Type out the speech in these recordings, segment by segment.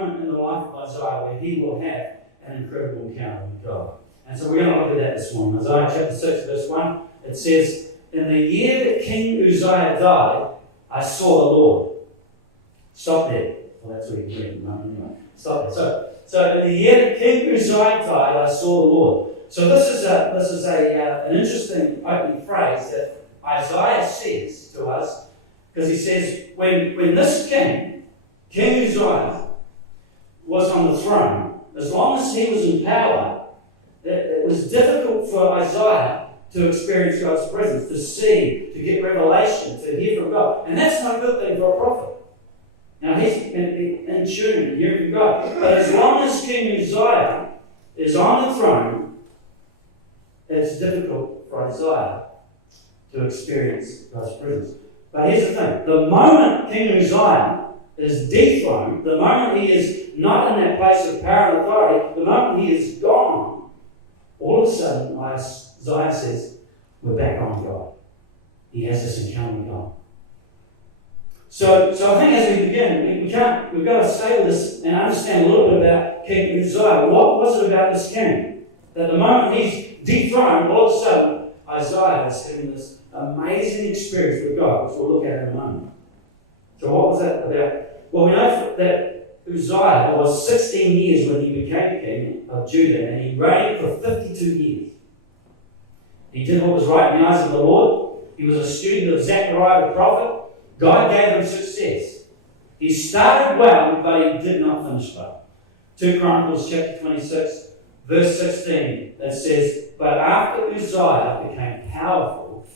moment in the life of Isaiah where he will have an incredible encounter with God. And so we're going to look at that this morning. Isaiah chapter 6, verse 1, it says, "In the year that King Uzziah died, I saw the Lord." Stop there. Well, that's where you read it. Anyway. Stop there. So in the year that King Uzziah died, I saw the Lord. So this is an interesting opening phrase that Isaiah says to us, because he says, when this King Uzziah, was on the throne, as long as he was in power, it was difficult for Isaiah to experience God's presence, to see, to get revelation, to hear from God. And that's not a good thing for a prophet. Now he's in tune and hearing from God. But as long as King Uzziah is on the throne, it's difficult for Isaiah to experience God's presence. But here's the thing. The moment King Uzziah is dethroned, the moment he is not in that place of power and authority, the moment he is gone, all of a sudden Isaiah says, we're back on God. He has this encounter with God. So I think as we begin, we've got to stay with this and understand a little bit about King Uzziah. What was it about this king? That the moment he's dethroned, all of a sudden Isaiah is having this amazing experience with God, which we'll look at in a moment. So what was that about? Well, we know that Uzziah was 16 years when he became king of Judah, and he reigned for 52 years. He did what was right in the eyes of the Lord. He was a student of Zechariah the prophet. God gave him success. He started well, but he did not finish well. 2 Chronicles chapter 26, verse 16, that says, "But after Uzziah became powerful,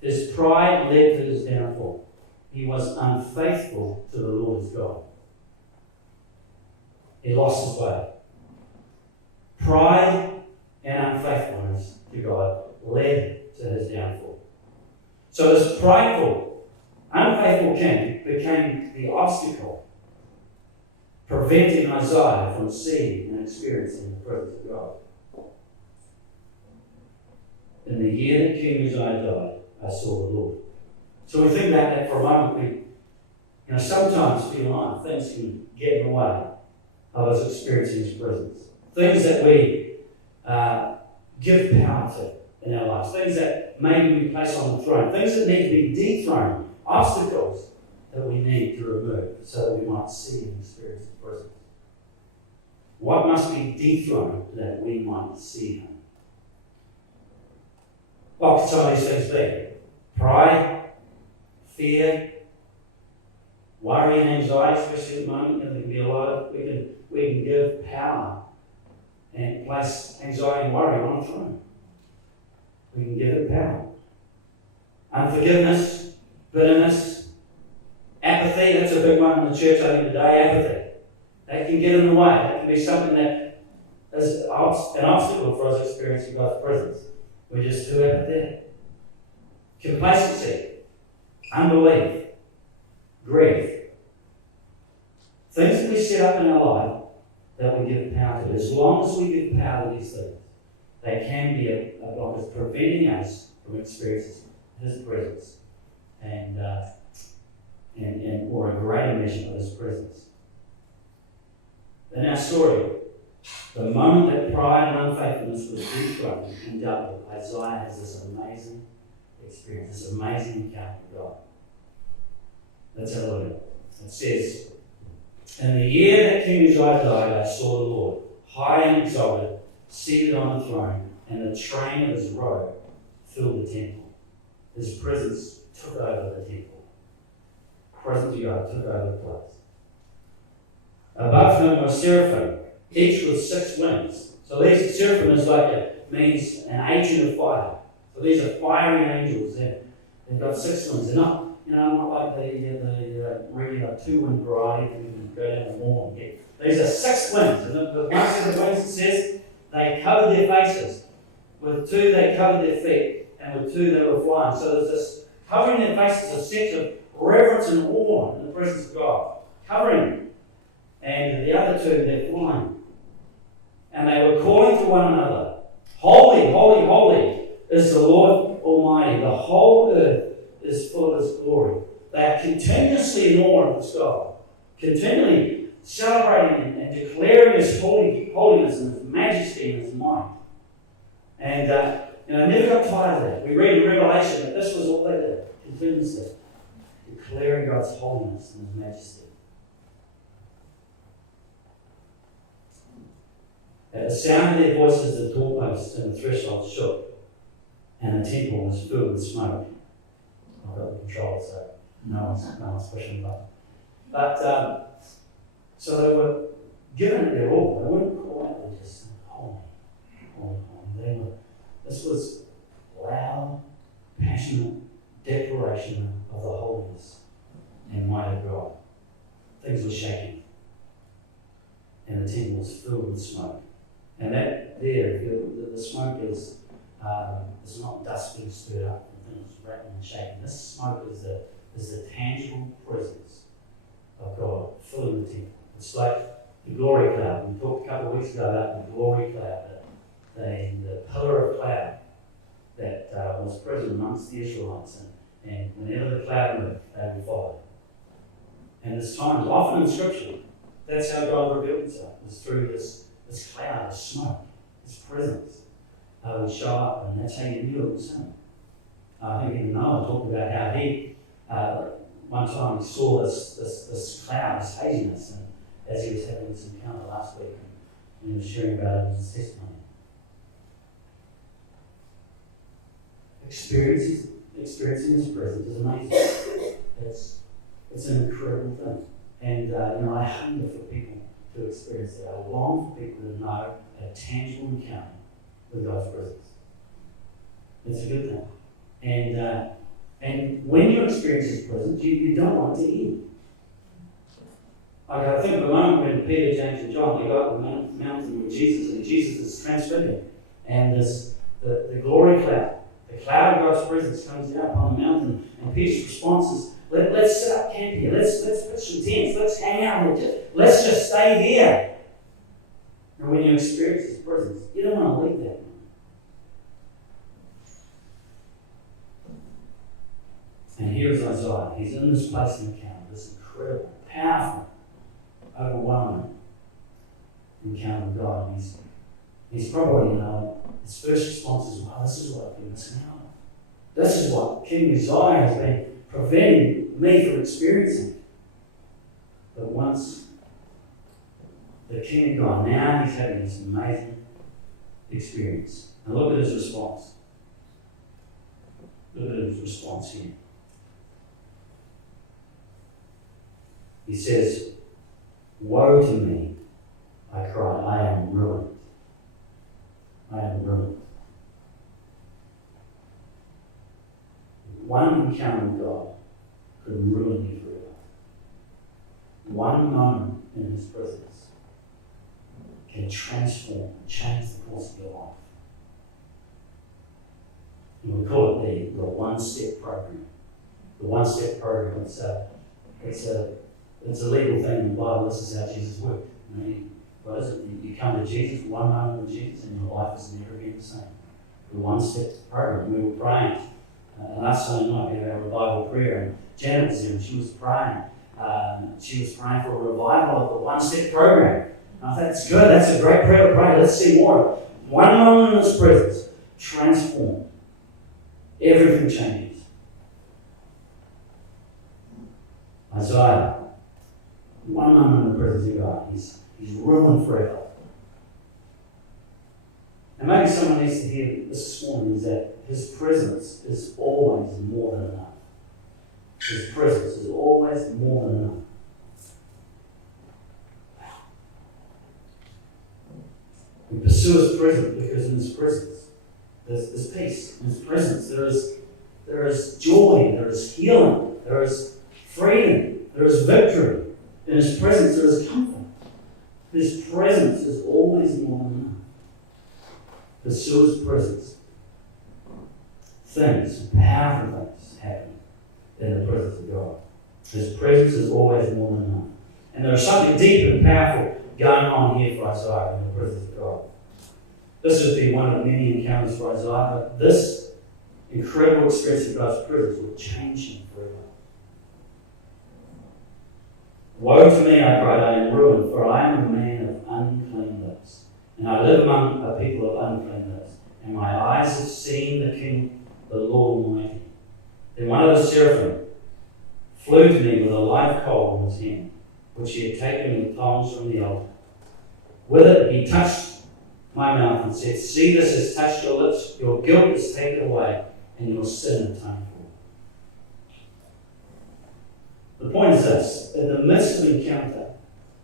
his pride led to his downfall. He was unfaithful to the Lord his God." He lost his way. Pride and unfaithfulness to God led to his downfall. So this prideful, unfaithful king became the obstacle preventing Isaiah from seeing and experiencing the presence of God. In the year that King Uzziah died, I saw the Lord. So we think about that for a moment. Sometimes feel like things can get in the way of us experiencing His presence. Things that we give power to in our lives. Things that maybe we place on the throne. Things that need to be dethroned. Obstacles that we need to remove so that we might see and experience His presence. What must be dethroned that we might see Him? What could some of these things be? Pride, fear, worry and anxiety, especially at the moment. There can be a lot of, we can give power and place anxiety and worry on the throne. We can give it power. Unforgiveness, bitterness, apathy, that's a big one in the church I think today, apathy. That can get in the way. That can be something that is an obstacle for us experiencing God's presence. We're just too apathetic. Complacency, unbelief, grief. Things that we set up in our life that we give power to. As long as we give power to these things, they can be a blockage preventing us from experiencing His presence and or a greater measure of His presence. In our story, the moment that pride and unfaithfulness was dethroned and dealt with, Isaiah has this amazing experience, this amazing encounter with God. Let's have a look at it. It says, "In the year that King Uzziah died, I saw the Lord, high and exalted, seated on the throne, and the train of His robe filled the temple. His presence took over the temple. The presence of God took over the place. Above Him were seraphim, each with 6 wings." So these seraphim means an agent of fire. So these are fiery angels. They've got 6 wings. They're not like the regular 2-wing variety that we can go down the mall and get. These are 6 wings. And the one set of wings, it says, they covered their faces. With 2, they covered their feet. And with 2, they were flying. So there's this covering their faces, a sense of reverence and awe in the presence of God. Covering. And the other 2, they're flying. And they were calling to one another, "Holy, holy, holy is the Lord Almighty. The whole earth is full of His glory." They are continuously in awe of this God, continually celebrating and declaring His holiness and His majesty in His mind. And I never got tired of that. We read in Revelation that this was all they did, continuously, declaring God's holiness and His majesty. At the sound of their voices, the doorposts and the threshold shook, and the temple was filled with smoke. I've got the control, so no one's pushing the button. But so they were given it their all. They weren't quietly just holy, holy, holy. This was loud, passionate declaration of the holiness and might of God. Things were shaking, and the temple was filled with smoke. And that there, the smoke is it's not dust being stirred up and things rattling and shaking. This smoke is the tangible presence of God filling the temple. It's like the glory cloud. We talked a couple of weeks ago about the glory cloud, the pillar of cloud that was present amongst the Israelites, and whenever the cloud moved, they would follow. And there's times, often in Scripture, that's how God revealed Himself, was through this cloud, this smoke, His presence would show up, and that's how you knew it was Him. I think even Noah talked about how he, one time he saw this cloud, this haziness, and as he was having this encounter last week, and he was sharing about it in his testimony. Experiencing His presence is amazing. It's an incredible thing. And I hunger for people to experience that. I long for people to know a tangible encounter with God's presence. It's a good thing. And when you experience His presence, you don't want it to end. I think of the moment when Peter, James, and John, they got up the mountain with Jesus, and Jesus is transfigured, and the glory cloud, the cloud of God's presence comes down upon the mountain, and Peter's response is, let's set up camp here, let's pitch some tents, let's hang out here, let's just stay there. And when you experience His presence, you don't want to leave that. And here's Isaiah. He's in this place in the encounter, this incredible, powerful, overwhelming encounter with God. And he's probably, his first response is, wow, this is what I've been missing out on. This is what King Uzziah has been preventing me from experiencing. But once the king had gone, now he's having this amazing experience. And look at his response. Look at his response here. He says, "Woe to me, I cried, I am ruined. I am ruined." One encounter with God could ruin you forever. One moment in His presence can transform, change the course of your life. And we call it the one-step program. The one-step program. It's a legal thing in the Bible. This is how Jesus worked. What is it? You come to Jesus, one moment with Jesus, and your life is never again the same. The one-step program. We were praying. Last Sunday night, we had our revival prayer, and Janet was there, and she was praying. She was praying for a revival of the one-step program. And I thought, that's good. That's a great prayer to pray. Let's see more. One moment in His presence, transform. Everything changes. Isaiah, one moment in the presence of God, he's ruined forever. And maybe someone needs to hear this morning is that His presence is always more than enough. His presence is always more than enough. We pursue His presence because in His presence there's peace. In His presence there is joy, there is healing, there is freedom, there is victory. In His presence there is comfort. His presence is always more than enough. Pursue His presence. Things, powerful things happen in the presence of God. His presence is always more than enough. And there is something deep and powerful going on here for Isaiah in the presence of God. This has been one of the many encounters for Isaiah, but this incredible experience of God's presence will change him forever. Woe to me, I cried, I am ruined, for I am a man of and I live among a people of unclean lips, and my eyes have seen the King, the Lord Almighty. Then one of the seraphim flew to me with a live coal in his hand, which he had taken with tongs from the altar. With it he touched my mouth and said, "See, this has touched your lips. Your guilt is taken away, and your sin atoned for." The point is this: in the midst of encounter,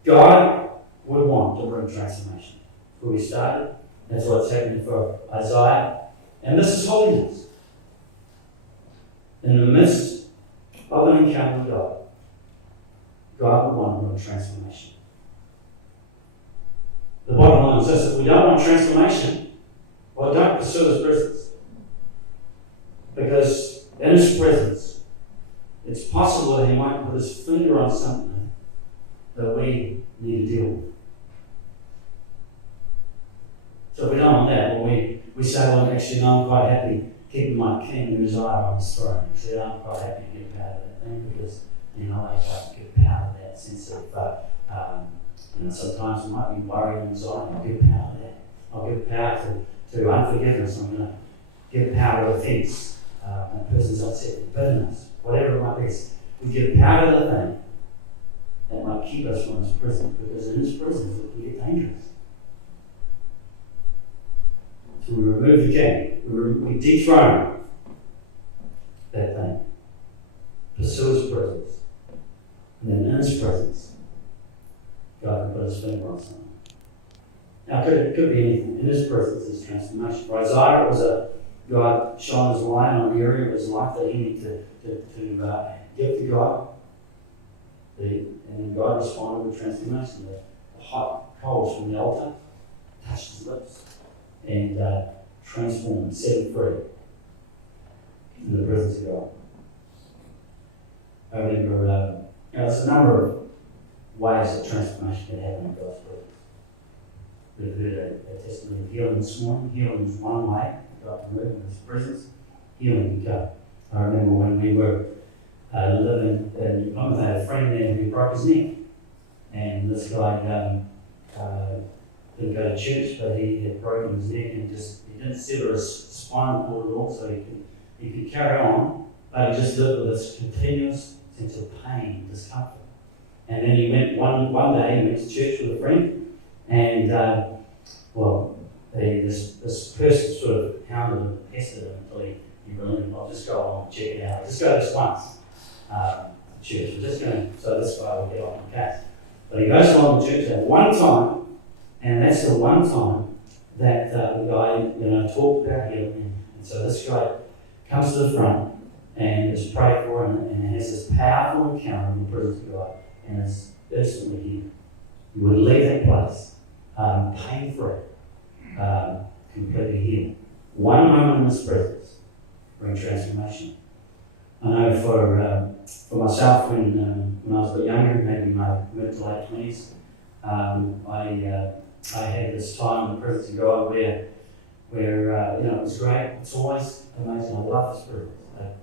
God would want to bring transformation. Where we started, that's what's happening for Isaiah, and this is holiness. In the midst of an encounter with God, God would want to bring transformation. The bottom line is this: if we don't want transformation, well, don't pursue His presence. Because in His presence, it's possible that He might put His finger on something that we need to deal with. So if we don't want that, well, we say, well, actually, no, I'm quite happy keeping my King Uzziah on his throne. Actually, I'm quite happy to get out of that thing because, I get out of that sense of, sometimes we might be worried and anxiety. I'll give power to that. I'll give power to unforgiveness. I'm going to give power to offence. A person's upset with bitterness, whatever it might be. We give power to the thing that might keep us from His presence, because in His presence it can get dangerous. So we remove the king, we dethrone that thing, pursue His presence, and then in His presence, God can put His finger on something. Now, it could be anything. In His presence is transformation. For Isaiah, it was God shone His light on the area of his life that he needed to give to God. And then God responded with transformation. The hot coals from the altar touched his lips and transformed, set him free in the presence of God. I remember, there's a number of ways that transformation can happen in God's presence. We've heard a testimony of healing this morning. Healing is one way God can move in His presence. Healing can come. I remember when we were living in Plymouth, I had a friend there who broke his neck. And this guy didn't go to church, but he had broken his neck and he didn't sever his spinal cord at all, so he could carry on, but he just lived with this continuous sense of pain and discomfort. And then he went one day, he went to church with a friend, and this person sort of hounded him and pestered him until he relented. I'll just go along and check it out. Just go this once to church. We're just going so this guy will get off the case. But he goes along to church at one time, and that's the one time that the guy talked about healing. And so this guy comes to the front and is prayed for and has this powerful encounter in the presence of God, and is instantly healed. You would leave that place pain-free, completely healed. One moment in His presence brings transformation. I know for myself, when I was a bit younger, maybe my mid to late 20s, I had this time in the presence of God where it was great. It's always amazing. I love His presence.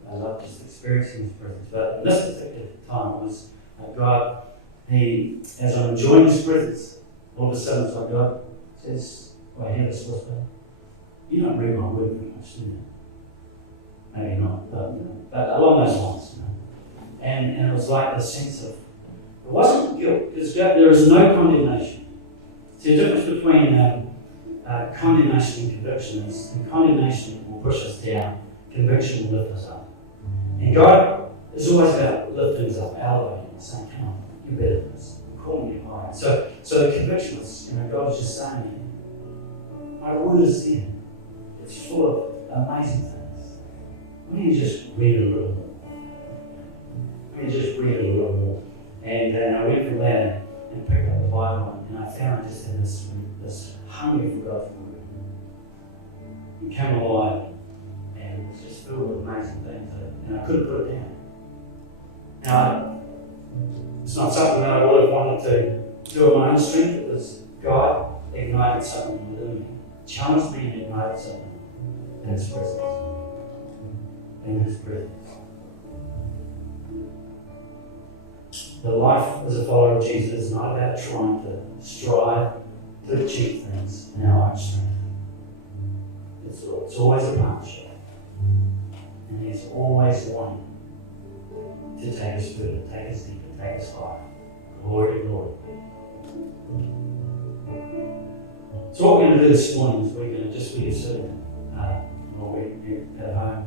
I love just experiencing His presence. But in this particular time, it was God. As I'm enjoying His presence, all of a sudden it's like God says, I hear this whisper, "You don't read my word very much, do you?" Maybe not, but along those lines. And it was like the sense of, it wasn't guilt, because there is no condemnation. See, the difference between condemnation and conviction is condemnation will push us down, conviction will lift us up. And God is always about lifting us up, elevating us, saying, "Come on, you're better than this. I'm calling you higher." So the conviction was, God is just saying, my word is there. It's full of amazing things. Why don't you just read a little more? And I went from there and picked up the Bible, and I found I just had this hunger for God's word. It came alive, and it was just filled with amazing things, and I couldn't put it down. Now, it's not something that I would have wanted to do on my own strength. It was God ignited something within me, challenged me and ignited something in His presence. In His presence. The life as a follower of Jesus is not about trying to strive to achieve things in our own strength. It's always a partnership. And He's always wanting to take us further, take us deeper, take us higher. Glory to glory. So what we're going to do this morning is we're going to just be sitting while we're at home.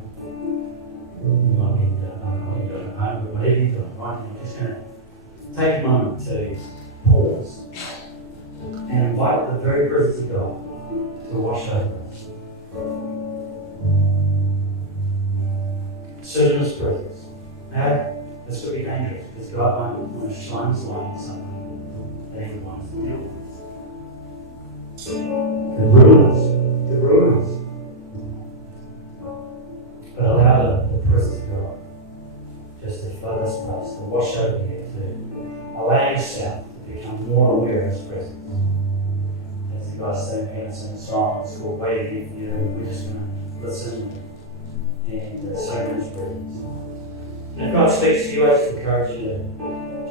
You might be at home, but whatever you're doing, right? We're just going to take a moment to pause and invite the very presence of God to wash over us. Sit in His presence. Now, this could be dangerous because God might want to shine His light on something that He wants to deal with. The ruins. But allow the presence of God just to flood this place, to wash over you, to allow yourself to become more aware of His presence. As the guys saying, we're going to sing a song, it's called Waiting for You, we're just going to listen and soak in His presence. And if God speaks to you, I just encourage you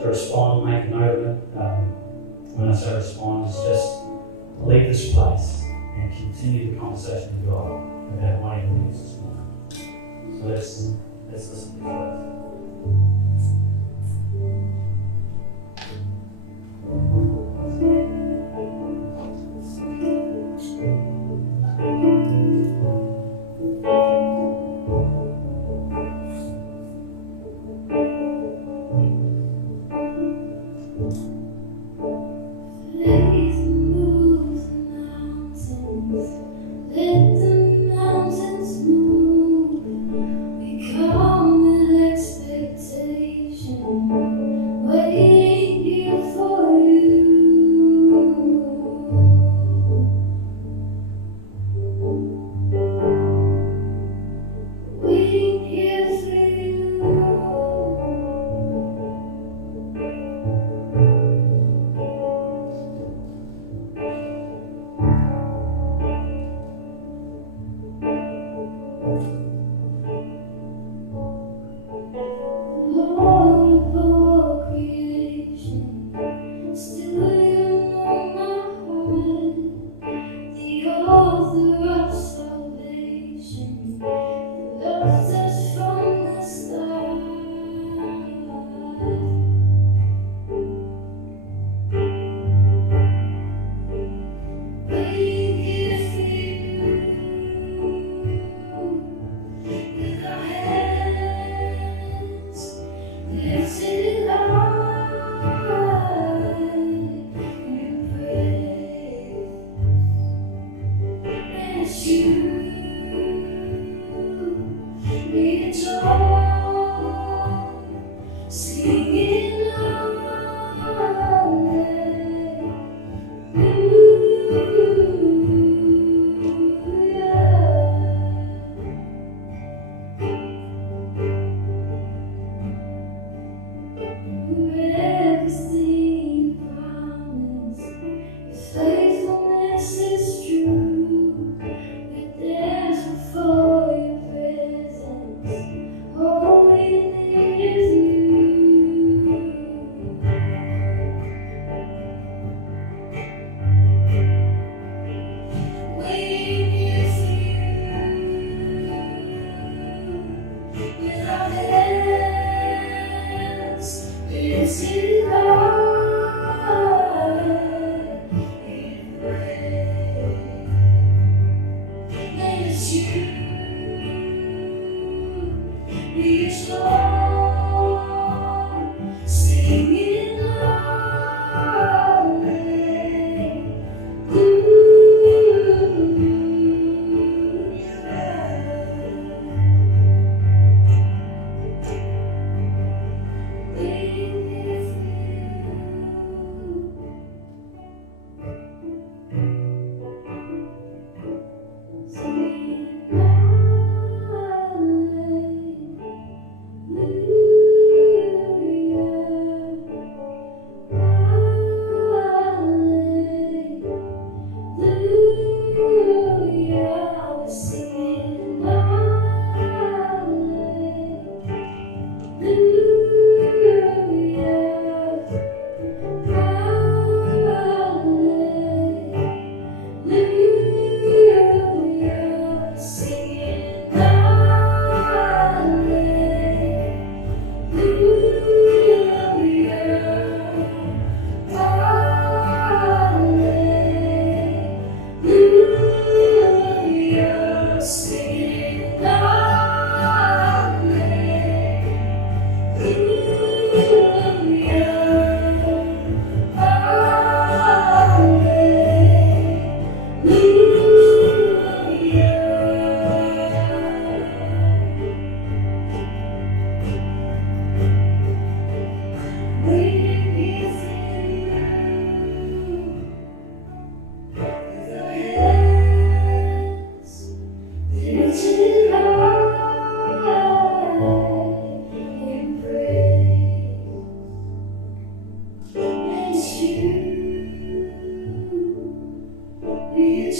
to respond, make a note of it. When I say respond, it's just leave this place and continue the conversation with God about what He believes this morning. So let's listen to God. Let the mountains move. We come with expectation.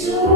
joy.